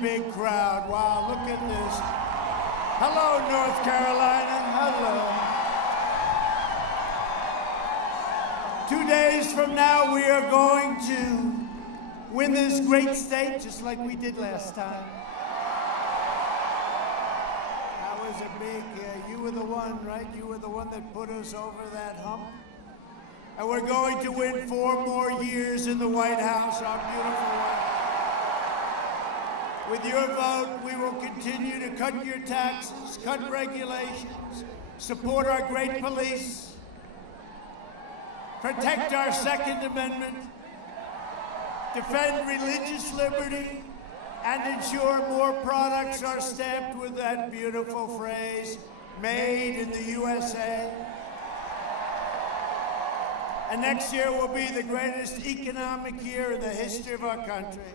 big crowd. Wow, look at this. Hello, North Carolina. Hello. 2 days from now, we are going to win this great state, just like we did last time. That was a big, you were the one, right? You were the one that put us over that hump. And we're going to win 4 more years in the White House, our beautiful White House. With your vote, we will continue to cut your taxes, cut regulations, support our great police, protect our Second Amendment, defend religious liberty, and ensure more products are stamped with that beautiful phrase, made in the USA. And next year will be the greatest economic year in the history of our country.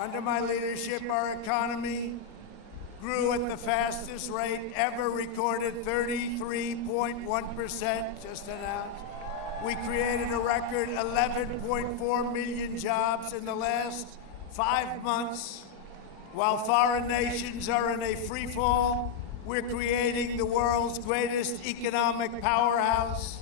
Under my leadership, our economy grew at the fastest rate ever recorded, 33.1% just announced. We created a record 11.4 million jobs in the last 5 months. While foreign nations are in a free fall, we're creating the world's greatest economic powerhouse.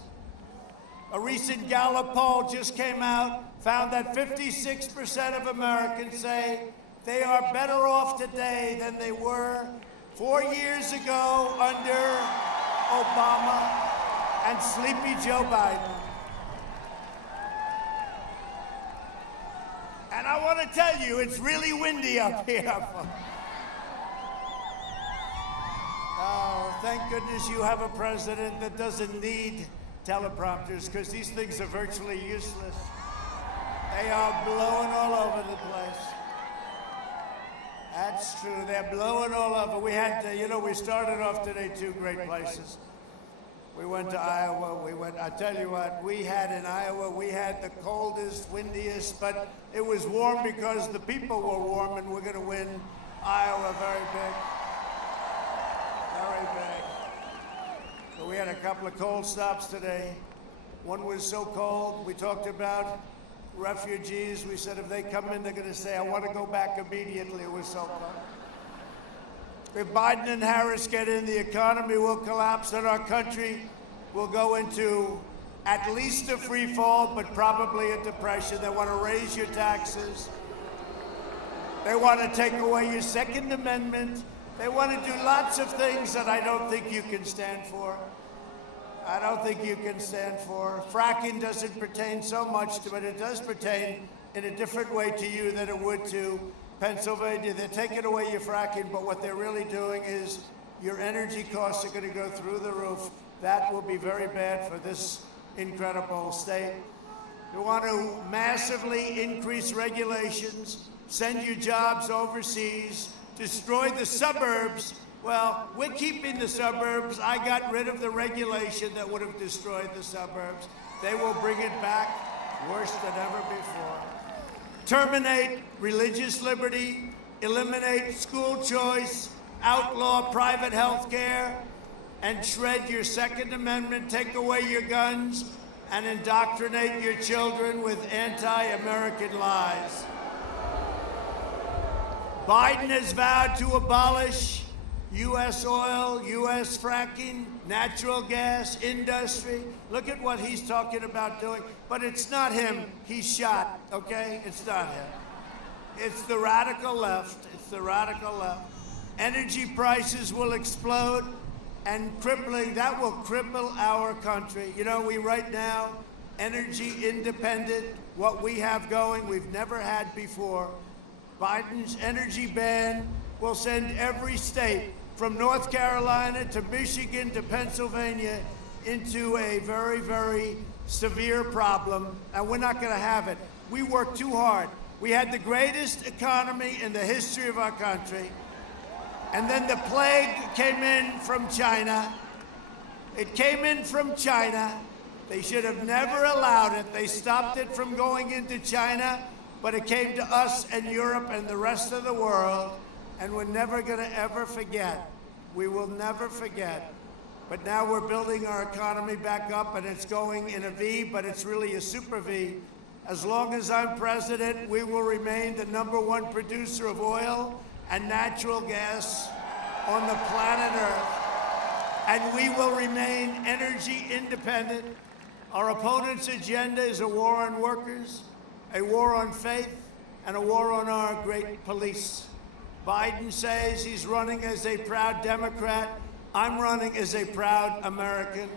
A recent Gallup poll just came out, found that 56% of Americans say they are better off today than they were 4 years ago under Obama and sleepy Joe Biden. And I want to tell you, it's really windy up here. Oh, thank goodness you have a president that doesn't need teleprompters, because these things are virtually useless. They are blowing all over the place. That's true. They're blowing all over. We had, we started off today 2 great places. We went to Iowa. I tell you what, we had in Iowa, we had the coldest, windiest, but it was warm because the people were warm, and we're going to win Iowa very big. Very big. But we had a couple of cold stops today. One was so cold, we talked about refugees. We said if they come in, they're going to say, I want to go back immediately. It was so cold. If Biden and Harris get in, the economy will collapse and our country will go into at least a free fall, but probably a depression. They want to raise your taxes. They want to take away your Second Amendment. They want to do lots of things that I don't think you can stand for. I don't think you can stand for. Fracking doesn't pertain so much to it. It does pertain in a different way to you than it would to Pennsylvania. They're taking away your fracking, but what they're really doing is your energy costs are going to go through the roof. That will be very bad for this incredible state. You want to massively increase regulations, send your jobs overseas, destroy the suburbs. Well, we're keeping the suburbs. I got rid of the regulation that would have destroyed the suburbs. They will bring it back worse than ever before. Terminate religious liberty, eliminate school choice, outlaw private health care, and shred your Second Amendment, take away your guns, and indoctrinate your children with anti-American lies. Biden has vowed to abolish U.S. oil, U.S. fracking, natural gas industry. Look at what he's talking about doing. But it's not him. He's shot, okay? It's not him. It's the radical left. It's the radical left. Energy prices will explode, and that will cripple our country. You know, we right now, energy independent, what we have going, we've never had before. Biden's energy ban will send every state from North Carolina to Michigan to Pennsylvania into a very, very severe problem, and we're not going to have it. We worked too hard. We had the greatest economy in the history of our country, and then the plague came in from China. It came in from China. They should have never allowed it. They stopped it from going into China, but it came to us and Europe and the rest of the world, and we're never going to ever forget. We will never forget. But now we're building our economy back up, and it's going in a V, but it's really a super V. As long as I'm president, we will remain the #1 producer of oil and natural gas on the planet Earth. And we will remain energy independent. Our opponent's agenda is a war on workers, a war on faith, and a war on our great police. Biden says he's running as a proud Democrat. I'm running as a proud American.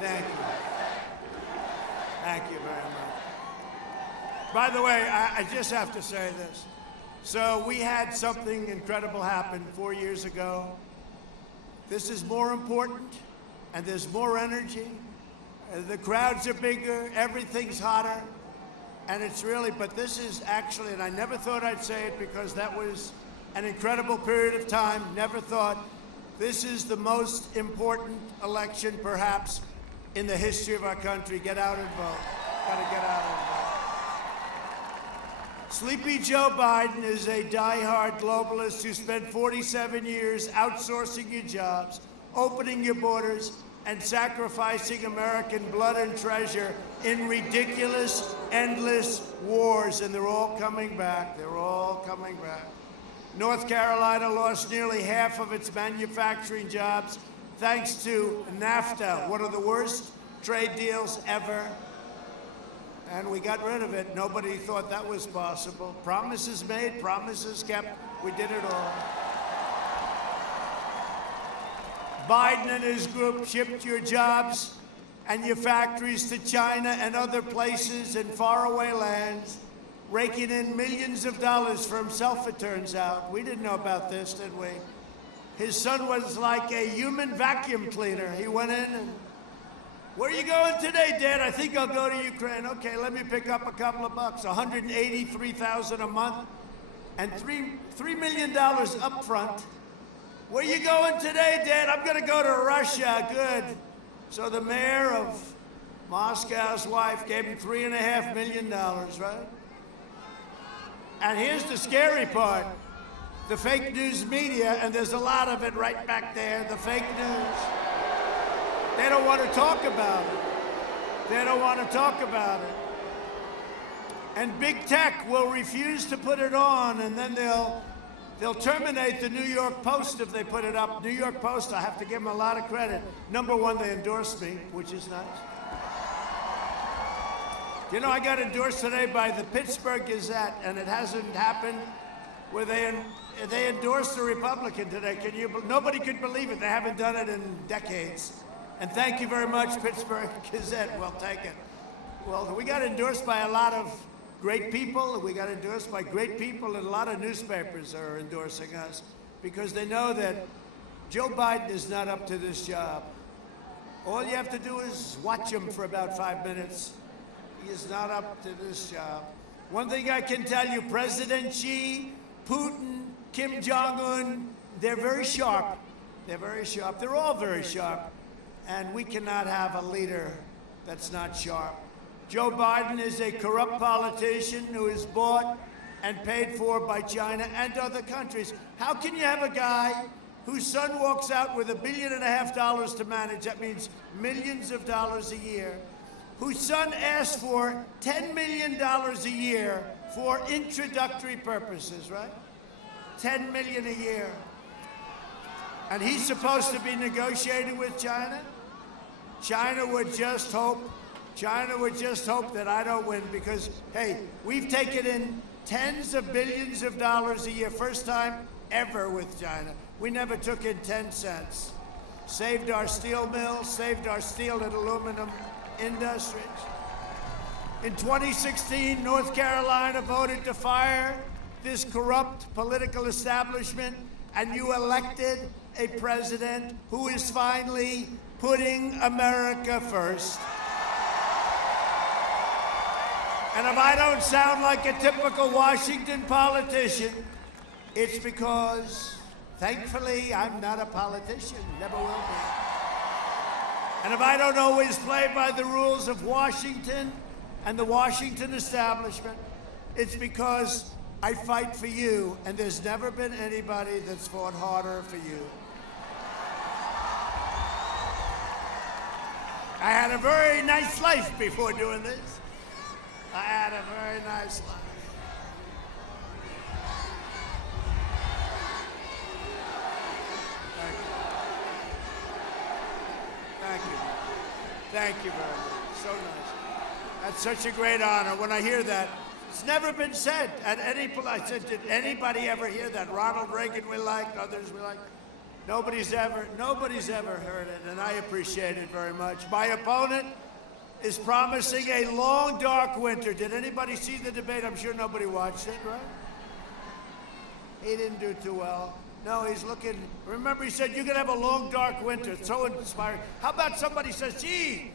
Thank you. Thank you very much. By the way, I just have to say this. So we had something incredible happen 4 years ago. This is more important, and there's more energy. The crowds are bigger, everything's hotter, and it's really, but this is actually, and I never thought I'd say it because that was an incredible period of time, never thought, this is the most important election perhaps in the history of our country. Get out and vote. Gotta get out and vote. Sleepy Joe Biden is a diehard globalist who spent 47 years outsourcing your jobs, opening your borders, and sacrificing American blood and treasure in ridiculous, endless wars. And they're all coming back. They're all coming back. North Carolina lost nearly half of its manufacturing jobs thanks to NAFTA, one of the worst trade deals ever. And we got rid of it. Nobody thought that was possible. Promises made, promises kept. We did it all. Biden and his group shipped your jobs and your factories to China and other places in faraway lands, raking in millions of dollars for himself, it turns out. We didn't know about this, did we? His son was like a human vacuum cleaner. He went in and, where are you going today, Dad? I think I'll go to Ukraine. Okay, let me pick up a couple of bucks. $183,000 a month and $3 million up front. Where you going today, Dad? I'm going to go to Russia. Good. So the mayor of Moscow's wife gave him $3.5 million, right? And here's the scary part. The fake news media, and there's a lot of it right back there, the fake news. They don't want to talk about it. They don't want to talk about it. And big tech will refuse to put it on, and then they'll terminate the New York Post if they put it up. New York Post, I have to give them a lot of credit. #1, they endorsed me, which is nice. You know, I got endorsed today by the Pittsburgh Gazette, and it hasn't happened where they endorsed a Republican today. Nobody could believe it. They haven't done it in decades. And thank you very much, Pittsburgh Gazette. We'll take it. Well, we got endorsed by a lot of great people. We got endorsed by great people, and a lot of newspapers are endorsing us because they know that Joe Biden is not up to this job. All you have to do is watch him for about 5 minutes. He is not up to this job. One thing I can tell you, President Xi, Putin, Kim Jong-un, they're very sharp. They're very sharp. They're all very sharp. And we cannot have a leader that's not sharp. Joe Biden is a corrupt politician who is bought and paid for by China and other countries. How can you have a guy whose son walks out with $1.5 billion to manage? That means millions of dollars a year. Whose son asked for $10 million a year for introductory purposes, right? $10 million a year. And he's supposed to be negotiating with China? China would just hope that I don't win because, hey, we've taken in tens of billions of dollars a year, first time ever with China. We never took in 10 cents. Saved our steel mills, saved our steel and aluminum industries. In 2016, North Carolina voted to fire this corrupt political establishment, and you elected a president who is finally putting America first. And if I don't sound like a typical Washington politician, it's because, thankfully, I'm not a politician, never will be. And if I don't always play by the rules of Washington, and the Washington establishment. It's because I fight for you, and there's never been anybody that's fought harder for you. I had a very nice life before doing this. I had a very nice life. Thank you. Thank you very much. So nice. That's such a great honor. When I hear that, it's never been said at any place. I said, did anybody ever hear that? Ronald Reagan we liked, others we liked. Nobody's ever heard it, and I appreciate it very much. My opponent is promising a long, dark winter. Did anybody see the debate? I'm sure nobody watched it, right? He didn't do too well. No, he's looking, remember he said, you're gonna have a long, dark winter. It's so inspiring. How about somebody says, gee,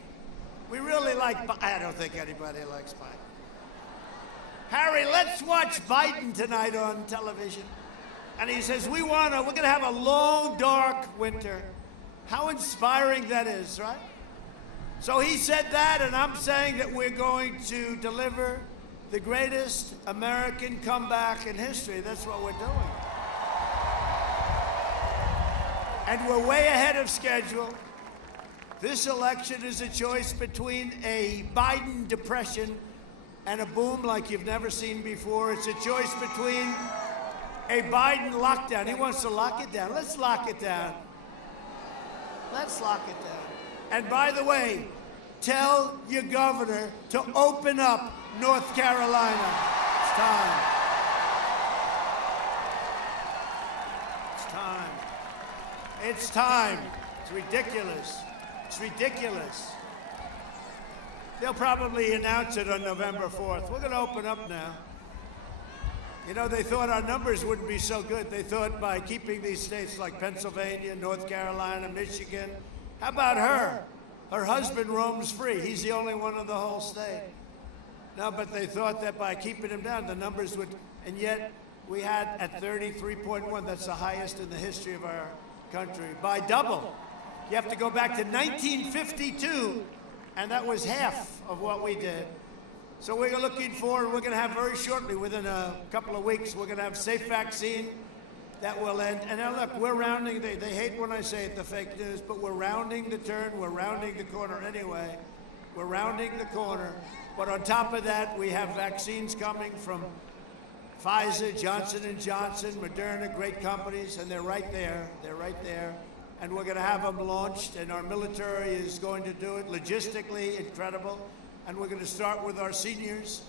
we really like, I don't think anybody likes Biden. Harry, let's watch Biden tonight on television. And he says, we're gonna have a long, dark winter. How inspiring that is, right? So he said that, and I'm saying that we're going to deliver the greatest American comeback in history. That's what we're doing. And we're way ahead of schedule. This election is a choice between a Biden depression and a boom like you've never seen before. It's a choice between a Biden lockdown. He wants to lock it down. Let's lock it down. Let's lock it down. And by the way, tell your governor to open up North Carolina. It's time. It's time. It's time. It's ridiculous. It's ridiculous. They'll probably announce it on November 4th. We're going to open up now. You know, they thought our numbers wouldn't be so good. They thought by keeping these states like Pennsylvania, North Carolina, Michigan. How about her? Her husband roams free. He's the only one in the whole state. No, but they thought that by keeping him down, the numbers would, and yet we had at 33.1, that's the highest in the history of our country, by double. You have to go back to 1952, and that was half of what we did. So we're looking forward, we're going to have very shortly, within a couple of weeks, we're going to have safe vaccine that will end. And now look, we're rounding, they hate when I say it, the fake news, but we're rounding the turn, we're rounding the corner anyway. We're rounding the corner. But on top of that, we have vaccines coming from Pfizer, Johnson & Johnson, Moderna, great companies, and they're right there. They're right there. And we're going to have them launched, and our military is going to do it. Logistically, incredible. And we're going to start with our seniors,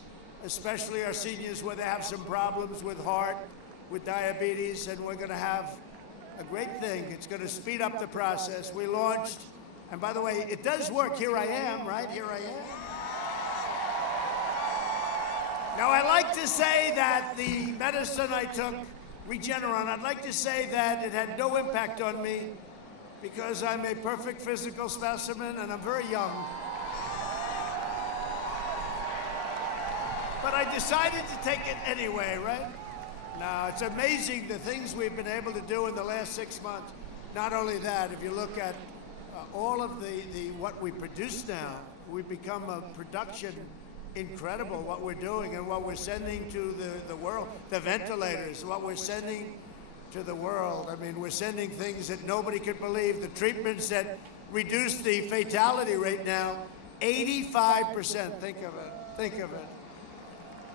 especially our seniors where they have some problems with heart, with diabetes, and we're going to have a great thing. It's going to speed up the process. We launched, and by the way, it does work. Here I am, right? Here I am. Now, I like to say that the medicine I took, Regeneron, I'd like to say that it had no impact on me because I'm a perfect physical specimen and I'm very young. But I decided to take it anyway, right? Now, it's amazing the things we've been able to do in the last 6 months. Not only that, if you look at all of what we produce now, we've become a production incredible, what we're doing and what we're sending to the world. The ventilators, what we're sending to the world. I mean, we're sending things that nobody could believe. The treatments that reduce the fatality rate now, 85%. Think of it. Think of it.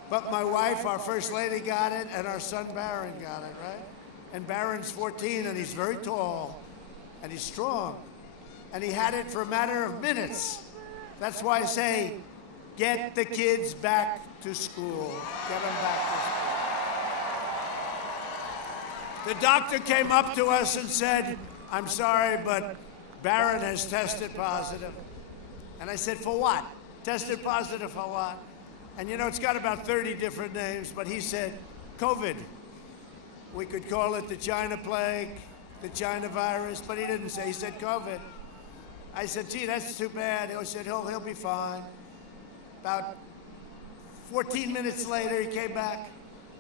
But my wife, our First Lady, got it, and our son Barron got it, right? And Barron's 14, and he's very tall, and he's strong. And he had it for a matter of minutes. That's why I say, get the kids back to school. Get them back to school. The doctor came up to us and said, I'm sorry, but Barron has tested positive. And I said, for what? Tested positive for what? And you know, it's got about 30 different names, but he said, COVID. We could call it the China plague, the China virus, but he didn't say, he said COVID. I said, gee, that's too bad. He said, he'll be fine. About 14 minutes later, he came back.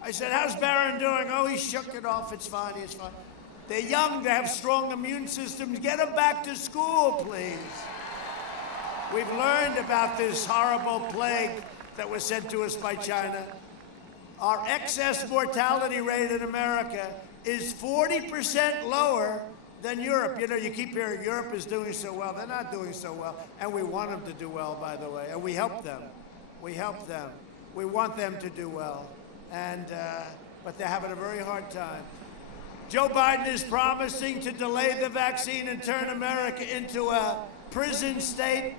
I said, how's Barron doing? Oh, he shook it off. It's fine, it's fine. They're young, they have strong immune systems. Get them back to school, please. We've learned about this horrible plague that was sent to us by China. Our excess mortality rate in America is 40% lower than Europe. You know, you keep hearing Europe is doing so well. They're not doing so well. And we want them to do well, by the way. And we help them. We help them. We want them to do well. And, but they're having a very hard time. Joe Biden is promising to delay the vaccine and turn America into a prison state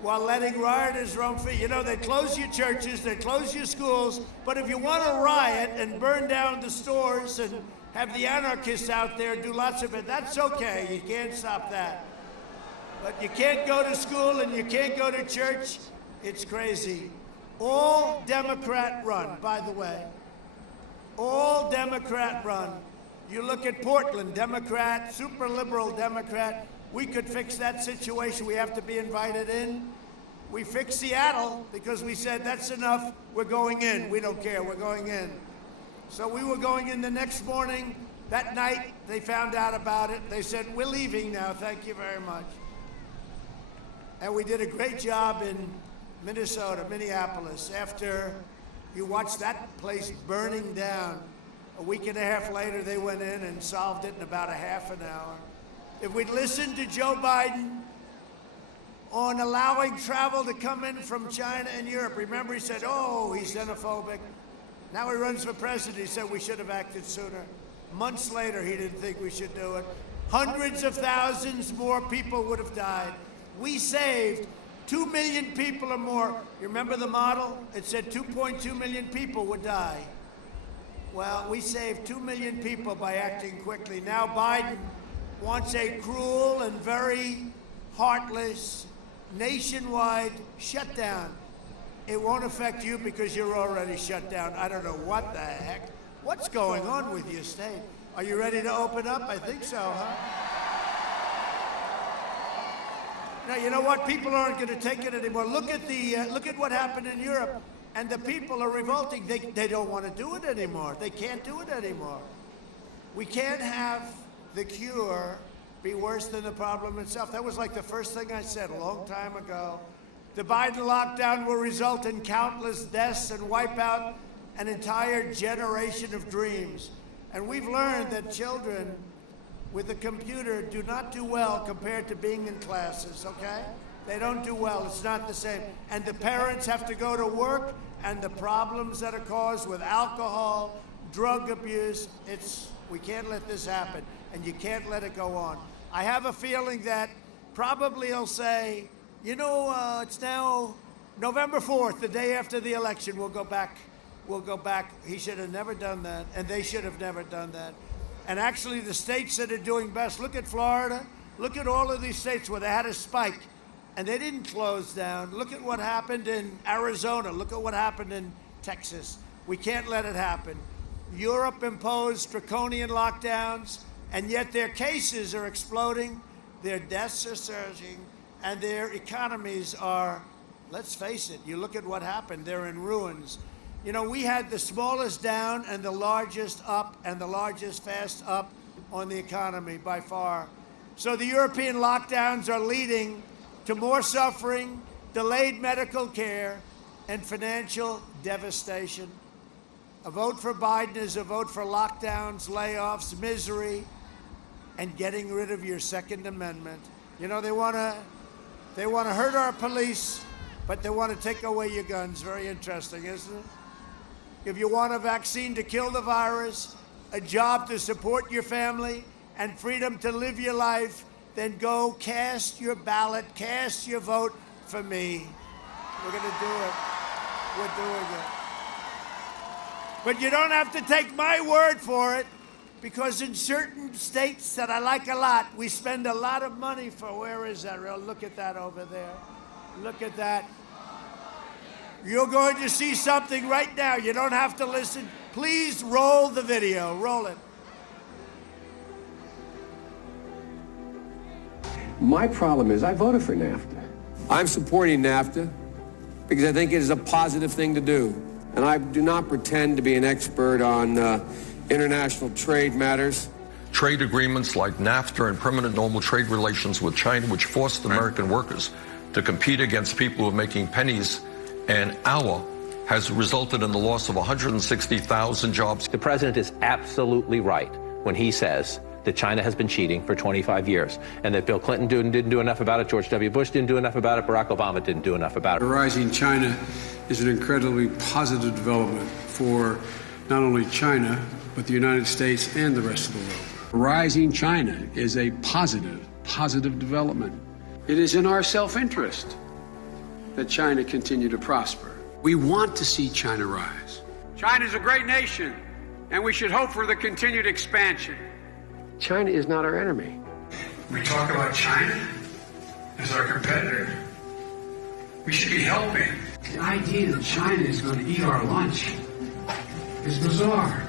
while letting rioters roam free. You know, they close your churches, they close your schools, but if you want to riot and burn down the stores and have the anarchists out there do lots of it, that's okay. You can't stop that. But you can't go to school and you can't go to church. It's crazy. All Democrat run, by the way. All Democrat run. You look at Portland, Democrat, super liberal Democrat. We could fix that situation. We have to be invited in. We fixed Seattle because we said, that's enough. We're going in. We don't care. We're going in. So we were going in the next morning. That night, they found out about it. They said, we're leaving now. Thank you very much. And we did a great job in Minnesota, Minneapolis. After you watched that place burning down, a week and a half later, they went in and solved it in about a half an hour. If we'd listened to Joe Biden on allowing travel to come in from China and Europe, remember he said, oh, he's xenophobic. Now he runs for president. He said we should have acted sooner. Months later, he didn't think we should do it. Hundreds of thousands more people would have died. We saved 2 million people or more. You remember the model? It said 2.2 million people would die. Well, we saved 2 million people by acting quickly. Now Biden wants a cruel and very heartless nationwide shutdown. It won't affect you because you're already shut down. I don't know what the heck. What's going on with your state? Are you ready to open up? I think so, huh? Now, you know what? People aren't going to take it anymore. Look at what happened in Europe. And the people are revolting. They don't want to do it anymore. They can't do it anymore. We can't have the cure be worse than the problem itself. That was like the first thing I said a long time ago. The Biden lockdown will result in countless deaths and wipe out an entire generation of dreams. And we've learned that children with a computer do not do well compared to being in classes, okay? They don't do well. It's not the same. And the parents have to go to work, and the problems that are caused with alcohol, drug abuse, we can't let this happen, and you can't let it go on. I have a feeling that probably he'll say, you know, it's now November 4th, the day after the election. We'll go back. He should have never done that, and they should have never done that. And actually, the states that are doing best, look at Florida, look at all of these states where they had a spike, and they didn't close down. Look at what happened in Arizona. Look at what happened in Texas. We can't let it happen. Europe imposed draconian lockdowns, and yet their cases are exploding, their deaths are surging, and their economies are, let's face it, you look at what happened, they're in ruins. You know, we had the smallest down and the largest up and the largest fast up on the economy by far. So the European lockdowns are leading to more suffering, delayed medical care, and financial devastation. A vote for Biden is a vote for lockdowns, layoffs, misery, and getting rid of your Second Amendment. You know, they want to hurt our police, but they want to take away your guns. Very interesting, isn't it? If you want a vaccine to kill the virus, a job to support your family, and freedom to live your life, then go cast your ballot, cast your vote for me. We're going to do it. We're doing it. But you don't have to take my word for it, because in certain states that I like a lot, we spend a lot of money for, where is that? Look at that over there. Look at that. You're going to see something right now. You don't have to listen. Please roll the video. Roll it. My problem is I voted for NAFTA. I'm supporting NAFTA because I think it is a positive thing to do. And I do not pretend to be an expert on international trade matters. Trade agreements like NAFTA and permanent normal trade relations with China, which forced American workers to compete against people who are making pennies an hour has resulted in the loss of 160,000 jobs. The president is absolutely right when he says that China has been cheating for 25 years and that Bill Clinton didn't do enough about it, George W. Bush didn't do enough about it, Barack Obama didn't do enough about it. Rising China is an incredibly positive development for not only China, but the United States and the rest of the world. Rising China is a positive development. It is in our self-interest that China continue to prosper. We want to see China rise. China is a great nation, and we should hope for the continued expansion. China is not our enemy. We talk about China as our competitor. We should be helping. The idea that China is going to eat our lunch is bizarre.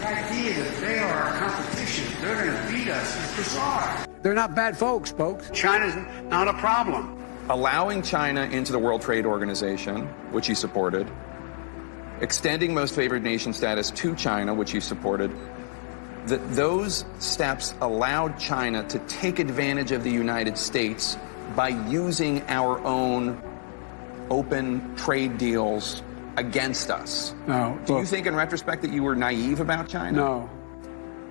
The idea that they are our competition, they're going to beat us, is bizarre. They're not bad folks. China's not a problem. Allowing China into the World Trade Organization, which he supported, extending most favored nation status to China, which he supported, those steps allowed China to take advantage of the United States by using our own open trade deals against us. No. Do you think in retrospect that you were naive about China? No.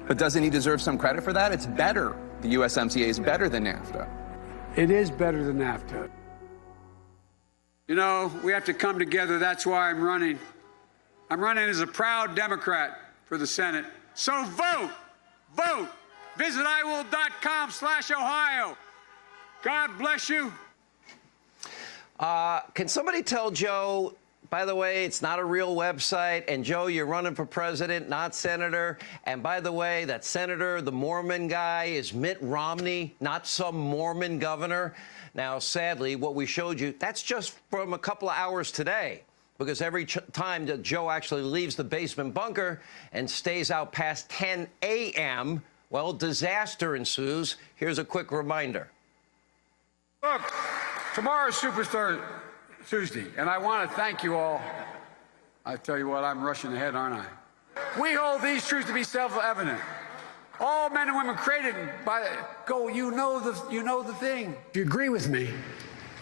But doesn't he deserve some credit for that? It's better. The USMCA is better than NAFTA. It is better than NAFTA. You know, we have to come together. That's why I'm running. I'm running as a proud Democrat for the Senate. So vote. Visit iwill.com/Ohio. God bless you. Can somebody tell Joe, by the way, it's not a real website, and Joe, you're running for president, not senator, and by the way, that senator, the Mormon guy, is Mitt Romney, not some Mormon governor. Now, sadly, what we showed you, that's just from a couple of hours today, because every time that Joe actually leaves the basement bunker and stays out past 10 a.m., well, disaster ensues. Here's a quick reminder. Look, tomorrow's Superstar Tuesday, and I want to thank you all. I tell you what, I'm rushing ahead, aren't I? We hold these truths to be self-evident. All men and women created by you know the thing. If you agree with me,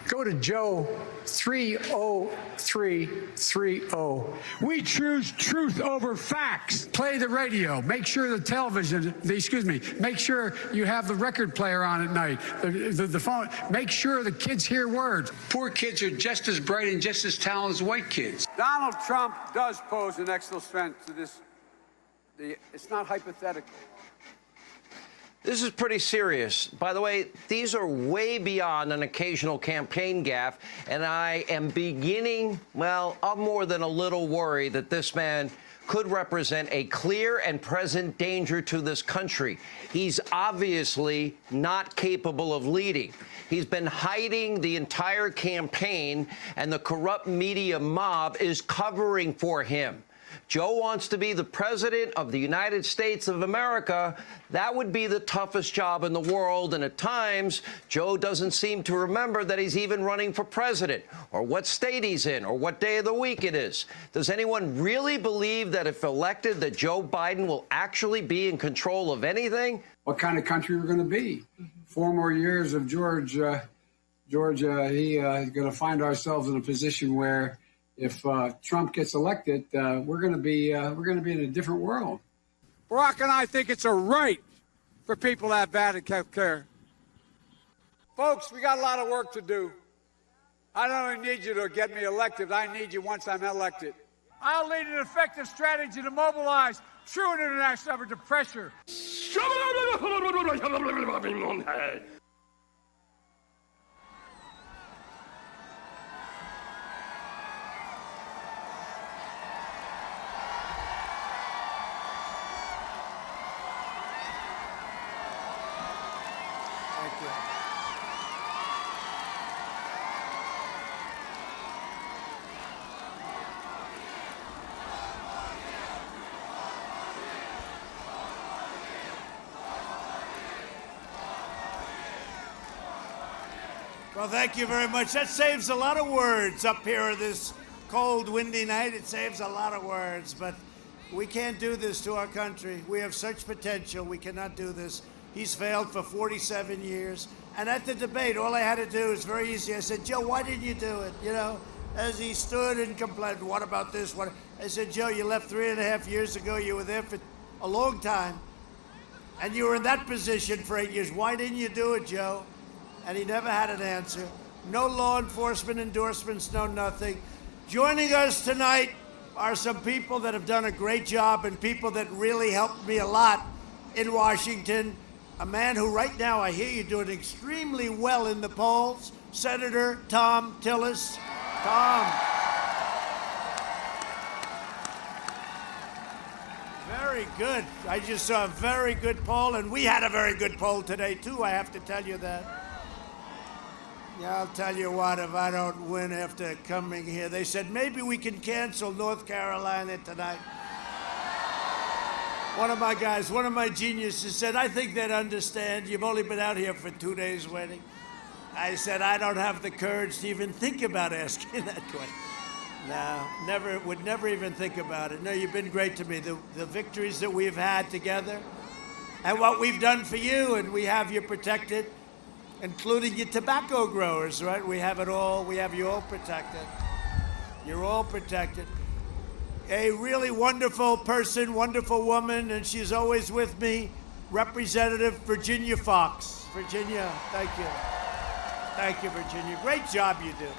go to Joe 30330. We choose truth over facts. Play the radio. Make sure make sure you have the record player on at night. The phone. Make sure the kids hear words. Poor kids are just as bright and just as talented as white kids. Donald Trump does pose an existential threat to this. It's not hypothetical. This is pretty serious. By the way, these are way beyond an occasional campaign gaffe, and I am beginning, well, I'm more than a little worried that this man could represent a clear and present danger to this country. He's obviously not capable of leading. He's been hiding the entire campaign, and the corrupt media mob is covering for him. Joe wants to be the president of the United States of America. That would be the toughest job in the world. And at times, Joe doesn't seem to remember that he's even running for president, or what state he's in, or what day of the week it is. Does anyone really believe that if elected, that Joe Biden will actually be in control of anything? What kind of country we're going to be? 4 more years of Georgia, is going to find ourselves in a position where if Trump gets elected, we're going to be in a different world. Barack and I think it's a right for people to have bad health care. Folks, we got a lot of work to do. I don't only need you to get me elected, I need you once I'm elected. I'll lead an effective strategy to mobilize true international effort to pressure. Well, thank you very much. That saves a lot of words up here this cold, windy night. It saves a lot of words, but we can't do this to our country. We have such potential. We cannot do this. He's failed for 47 years. And at the debate, all I had to do was very easy. I said, Joe, why didn't you do it? You know, as he stood and complained, what about this? What? I said, Joe, you left 3.5 years ago. You were there for a long time. And you were in that position for 8 years. Why didn't you do it, Joe? And he never had an answer. No law enforcement endorsements, no nothing. Joining us tonight are some people that have done a great job and people that really helped me a lot in Washington. A man who right now I hear you doing extremely well in the polls, Senator Tom Tillis. Tom. Very good. I just saw a very good poll, and we had a very good poll today, too, I have to tell you that. Yeah, I'll tell you what, if I don't win after coming here, they said maybe we can cancel North Carolina tonight. One of my guys, one of my geniuses said, I think they'd understand. You've only been out here for 2 days waiting. I said, I don't have the courage to even think about asking that question. No, would never even think about it. No, you've been great to me. The victories that we've had together and what we've done for you, and we have you protected, including your tobacco growers, right? We have it all. We have you all protected. You're all protected. A really wonderful person, wonderful woman, and she's always with me, Representative Virginia Fox. Virginia, thank you. Thank you, Virginia. Great job you do.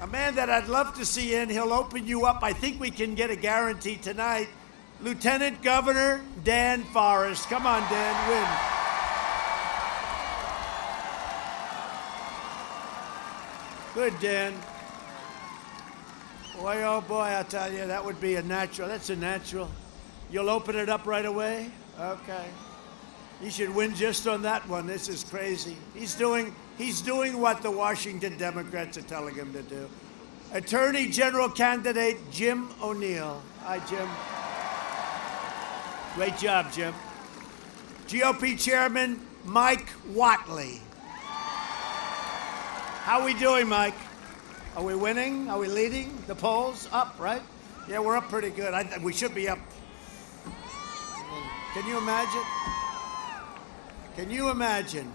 A man that I'd love to see in, he'll open you up. I think we can get a guarantee tonight. Lieutenant Governor Dan Forest. Come on, Dan, win. Good, Dan. Boy, oh boy, I'll tell you, that would be a natural. That's a natural. You'll open it up right away? Okay. He should win just on that one. This is crazy. He's doing what the Washington Democrats are telling him to do. Attorney General candidate Jim O'Neill. Hi, Jim. Great job, Jim. GOP Chairman Mike Whatley. How are we doing, Mike? Are we winning? Are we leading? The polls up, right? Yeah, we're up pretty good. We should be up. Can you imagine? Can you imagine?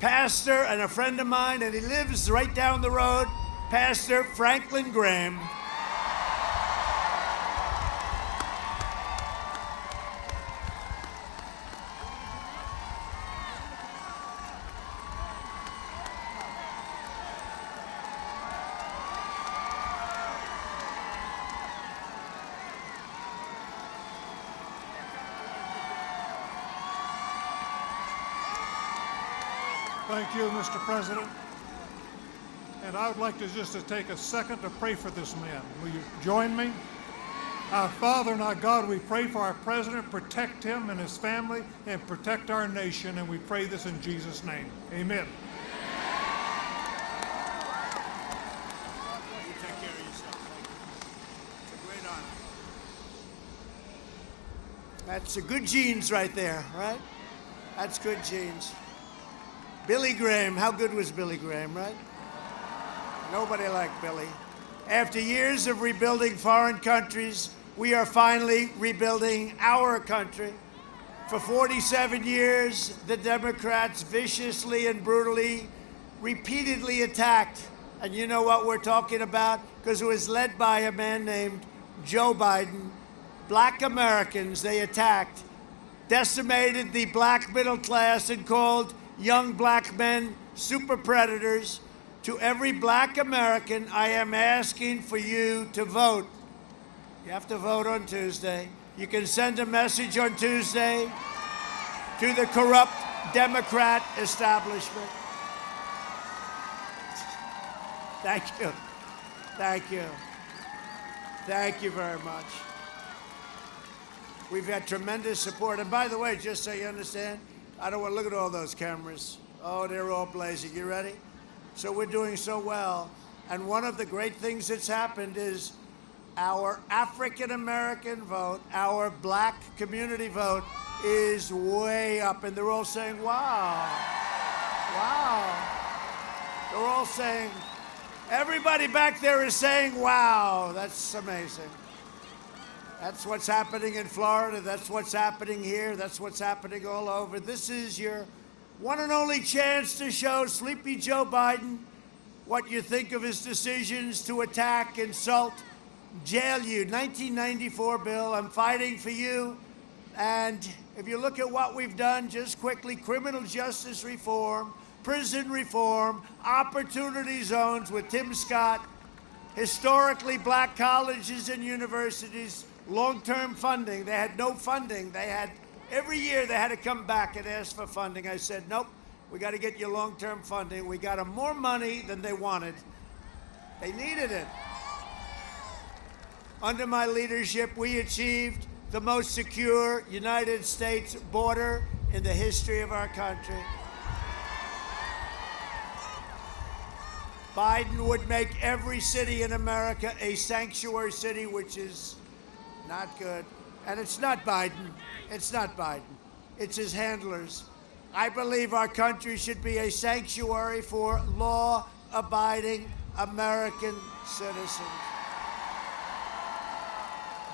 Pastor and a friend of mine, and he lives right down the road, Pastor Franklin Graham. Thank you, Mr. President. And I would like to just take a second to pray for this man. Will you join me? Our Father and our God, we pray for our president, protect him and his family, and protect our nation, and we pray this in Jesus' name. Amen. You take care of yourself. It's a great honor. That's a good genes right there, right? That's good genes. Billy Graham, how good was Billy Graham, right? Nobody liked Billy. After years of rebuilding foreign countries, we are finally rebuilding our country. For 47 years, the Democrats viciously and brutally, repeatedly attacked. And you know what we're talking about? Because it was led by a man named Joe Biden. Black Americans, they attacked, decimated the black middle class, and called young black men super predators. To every black American, I am asking for you to vote. You have to vote on Tuesday. You can send a message on Tuesday to the corrupt Democrat establishment. Thank you. Thank you. Thank you very much. We've had tremendous support. And by the way, just so you understand, I don't want to look at all those cameras. Oh, they're all blazing. You ready? So we're doing so well. And one of the great things that's happened is our African-American vote, our black community vote is way up. And they're all saying, wow, wow. They're all saying, everybody back there is saying, wow, that's amazing. That's what's happening in Florida. That's what's happening here. That's what's happening all over. This is your one and only chance to show sleepy Joe Biden what you think of his decisions to attack, insult, jail you. 1994 bill, I'm fighting for you. And if you look at what we've done, just quickly, criminal justice reform, prison reform, opportunity zones with Tim Scott, historically black colleges and universities, long-term funding. They had no funding. They had, every year they had to come back and ask for funding. I said, nope, we got to get you long-term funding. We got them more money than they wanted. They needed it. Under my leadership, we achieved the most secure United States border in the history of our country. Biden would make every city in America a sanctuary city, which is not good. And it's not Biden. It's not Biden. It's his handlers. I believe our country should be a sanctuary for law-abiding American citizens.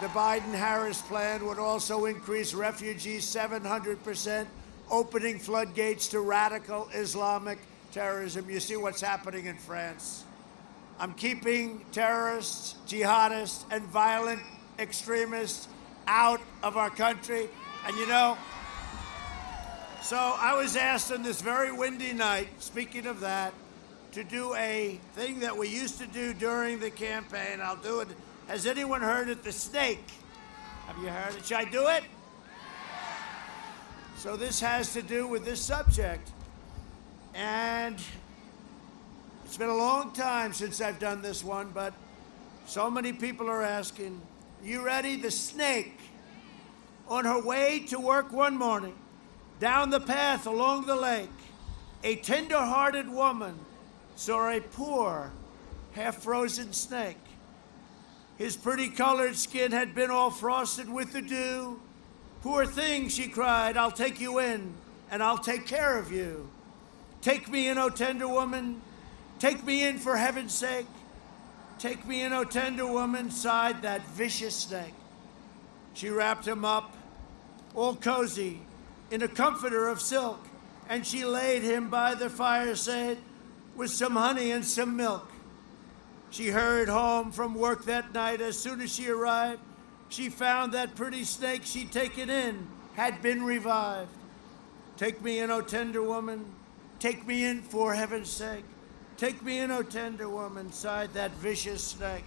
The Biden-Harris plan would also increase refugees 700%, opening floodgates to radical Islamic terrorism. You see what's happening in France. I'm keeping terrorists, jihadists, and violent extremists out of our country. And you know, so I was asked on this very windy night, speaking of that, to do a thing that we used to do during the campaign. I'll do it. Has anyone heard of the snake? Have you heard it? Should I do it? So this has to do with this subject. And it's been a long time since I've done this one, but so many people are asking, you ready? The snake, on her way to work one morning, down the path along the lake, a tender-hearted woman saw a poor, half-frozen snake. His pretty colored skin had been all frosted with the dew. Poor thing, she cried, I'll take you in, and I'll take care of you. Take me in, O tender woman. Take me in for heaven's sake. Take me in, O tender woman, sighed that vicious snake. She wrapped him up, all cozy, in a comforter of silk, and she laid him by the fireside with some honey and some milk. She hurried home from work that night. As soon as she arrived, she found that pretty snake she'd taken in had been revived. Take me in, O tender woman. Take me in for heaven's sake. Take me in, O tender woman, sighed that vicious snake.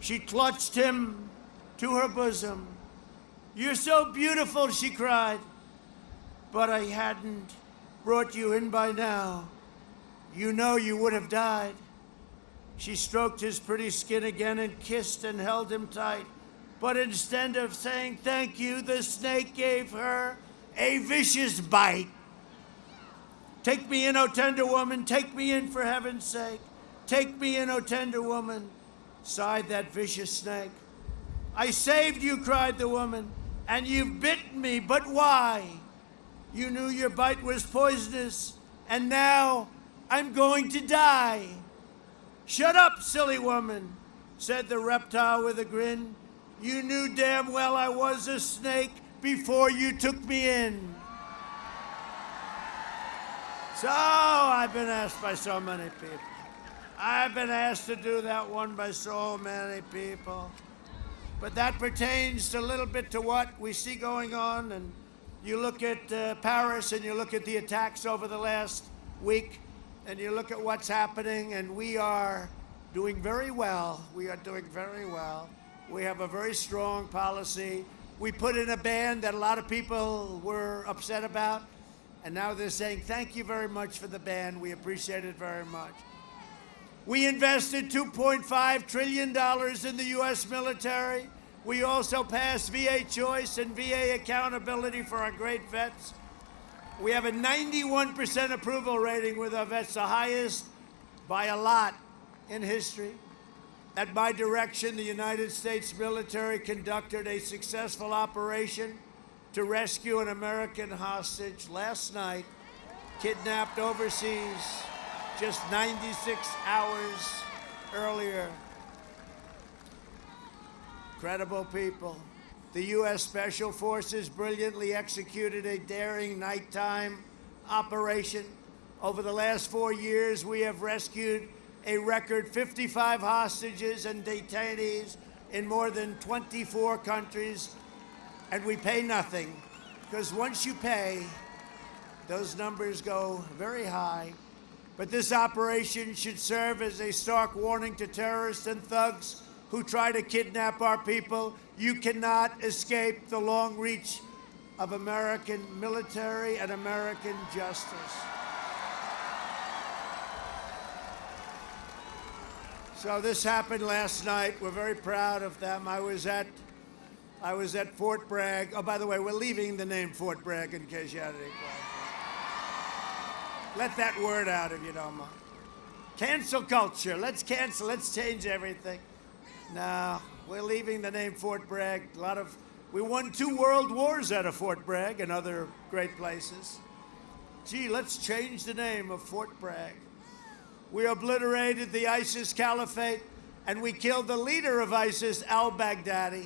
She clutched him to her bosom. You're so beautiful, she cried, but I hadn't brought you in by now. You know you would have died. She stroked his pretty skin again and kissed and held him tight. But instead of saying thank you, the snake gave her a vicious bite. Take me in, O tender woman, take me in for heaven's sake. Take me in, O tender woman, sighed that vicious snake. I saved you, cried the woman, and you've bitten me, but why? You knew your bite was poisonous, and now I'm going to die. Shut up, silly woman, said the reptile with a grin. You knew damn well I was a snake before you took me in. So I've been asked by so many people. I've been asked to do that one by so many people. But that pertains a little bit to what we see going on. And you look at Paris and you look at the attacks over the last week and you look at what's happening, and we are doing very well. We are doing very well. We have a very strong policy. We put in a ban that a lot of people were upset about, and now they're saying, thank you very much for the ban. We appreciate it very much. We invested $2.5 trillion in the U.S. military. We also passed VA choice and VA accountability for our great vets. We have a 91% approval rating with our vets, the highest by a lot in history. At my direction, the United States military conducted a successful operation to rescue an American hostage last night, kidnapped overseas just 96 hours earlier. Credible people. The U.S. Special Forces brilliantly executed a daring nighttime operation. Over the last 4 years, we have rescued a record 55 hostages and detainees in more than 24 countries, and we pay nothing, because once you pay, those numbers go very high. But this operation should serve as a stark warning to terrorists and thugs who try to kidnap our people. You cannot escape the long reach of American military and American justice. So this happened last night. We're very proud of them. I was at Fort Bragg. Oh, by the way, we're leaving the name Fort Bragg in case you had any questions. Let that word out if you don't mind. Cancel culture. Let's cancel. Let's change everything. No, we're leaving the name Fort Bragg. We won 2 world wars out of Fort Bragg and other great places. Gee, let's change the name of Fort Bragg. We obliterated the ISIS caliphate, and we killed the leader of ISIS, al-Baghdadi.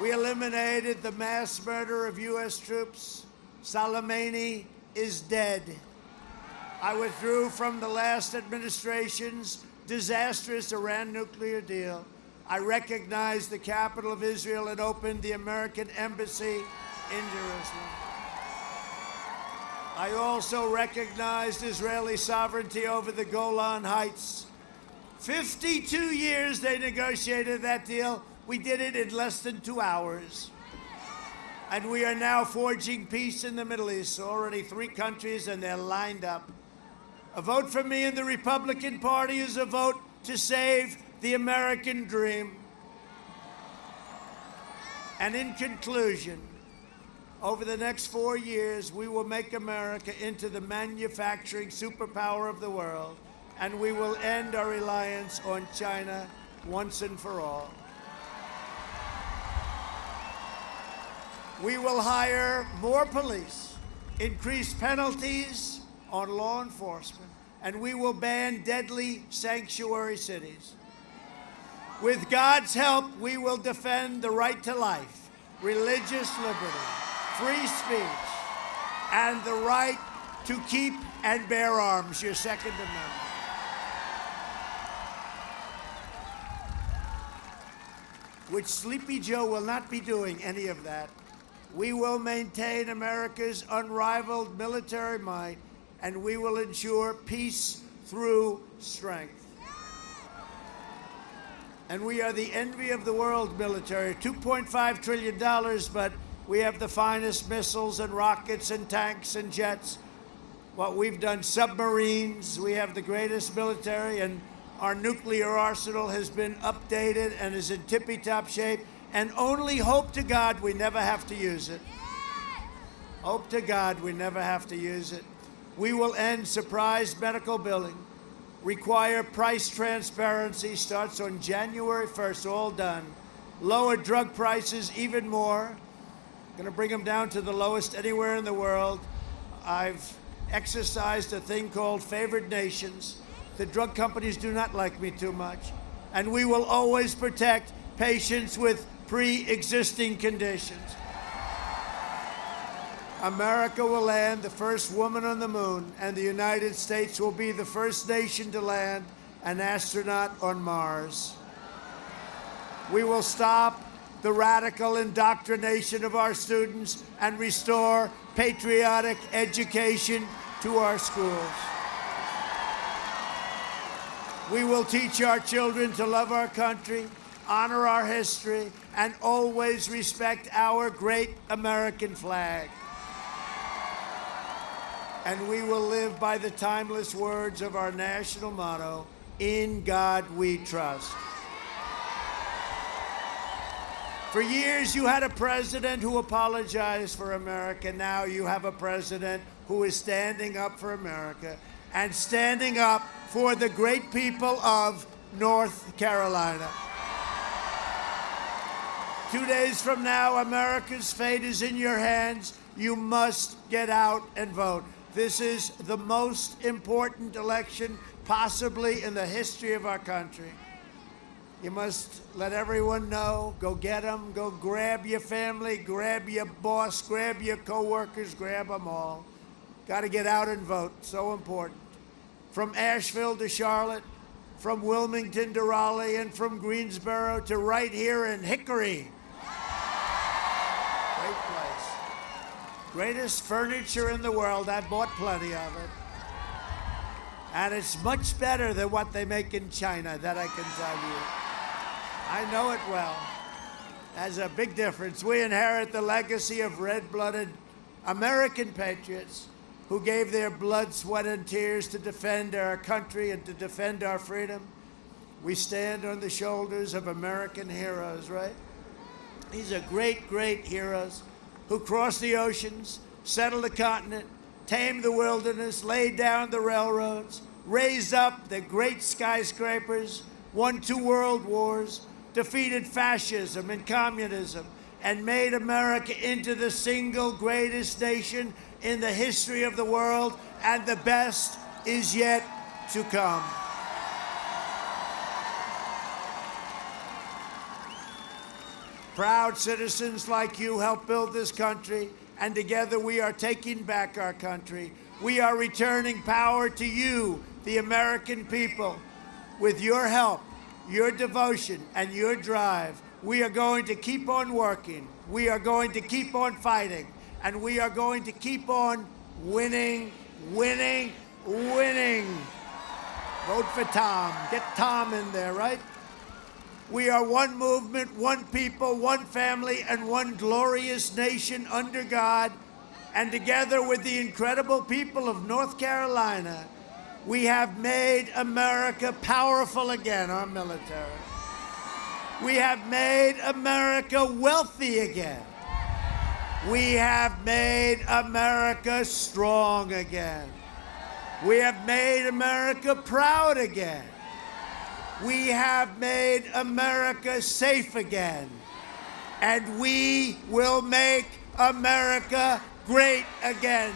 We eliminated the mass murder of U.S. troops. Soleimani is dead. I withdrew from the last administration's disastrous Iran nuclear deal. I recognized the capital of Israel and opened the American embassy in Jerusalem. I also recognized Israeli sovereignty over the Golan Heights. 52 years they negotiated that deal. We did it in less than 2 hours. And we are now forging peace in the Middle East. Already 3 countries, and they're lined up. A vote for me in the Republican Party is a vote to save the American dream. And in conclusion, over the next 4 years, we will make America into the manufacturing superpower of the world, and we will end our reliance on China once and for all. We will hire more police, increase penalties on law enforcement, and we will ban deadly sanctuary cities. With God's help, we will defend the right to life, religious liberty, free speech, and the right to keep and bear arms, your Second Amendment. Which Sleepy Joe will not be doing any of that. We will maintain America's unrivaled military might, and we will ensure peace through strength. And we are the envy of the world military, $2.5 trillion, but we have the finest missiles and rockets and tanks and jets. What we've done, submarines, we have the greatest military, and our nuclear arsenal has been updated and is in tippy-top shape, and only hope to God we never have to use it. Hope to God we never have to use it. We will end surprise medical billing, require price transparency, starts on January 1st, all done. Lower drug prices even more. Going to bring them down to the lowest anywhere in the world. I've exercised a thing called favored nations. The drug companies do not like me too much. And we will always protect patients with pre-existing conditions. America will land the first woman on the moon, and the United States will be the first nation to land an astronaut on Mars. We will stop the radical indoctrination of our students and restore patriotic education to our schools. We will teach our children to love our country, honor our history, and always respect our great American flag. And we will live by the timeless words of our national motto, "In God we trust." For years, you had a president who apologized for America. Now you have a president who is standing up for America and standing up for the great people of North Carolina. 2 days from now, America's fate is in your hands. You must get out and vote. This is the most important election possibly in the history of our country. You must let everyone know. Go get them. Go grab your family, grab your boss, grab your coworkers, grab them all. Got to get out and vote. So important. From Asheville to Charlotte, from Wilmington to Raleigh, and from Greensboro to right here in Hickory. Great place. Greatest furniture in the world. I bought plenty of it. And it's much better than what they make in China, that I can tell you. I know it well. That's a big difference. We inherit the legacy of red-blooded American patriots who gave their blood, sweat, and tears to defend our country and to defend our freedom. We stand on the shoulders of American heroes, right? These are great, great heroes who crossed the oceans, settled the continent, tamed the wilderness, laid down the railroads, raised up the great skyscrapers, won 2 world wars, defeated fascism and communism, and made America into the single greatest nation in the history of the world, and the best is yet to come. Proud citizens like you helped build this country, and together we are taking back our country. We are returning power to you, the American people. With your help, your devotion, and your drive, we are going to keep on working. We are going to keep on fighting. And we are going to keep on winning, winning, winning. Vote for Tom. Get Tom in there, right? We are one movement, one people, one family, and one glorious nation under God. And together with the incredible people of North Carolina, we have made America powerful again, our military. We have made America wealthy again. We have made America strong again. We have made America proud again. We have made America safe again. And we will make America great again.